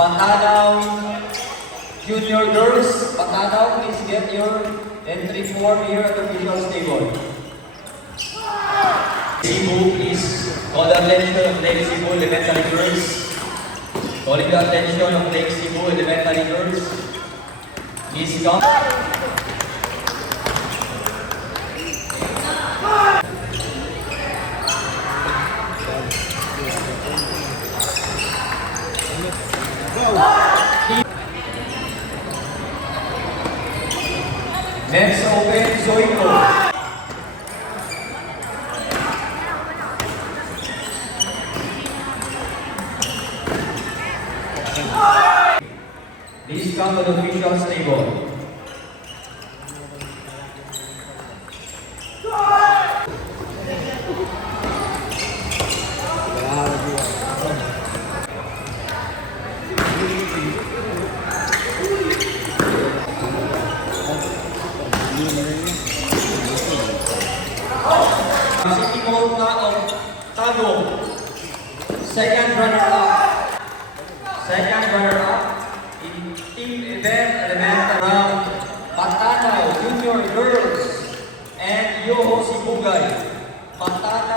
Patanaw Junior Girls, Patanaw, please get your entry form here at the officials table. Cebu, please call the attention of Lake Cebu Elementary Girls. Calling the attention of Lake Cebu Elementary Girls. Please come. Next open, Zoiko. Please come to the officials table. City Mota of Tagum, second runner-up. Second runner-up in team event elementary round, Patanaw Junior Girls and Yoho Sibugay. Patanaw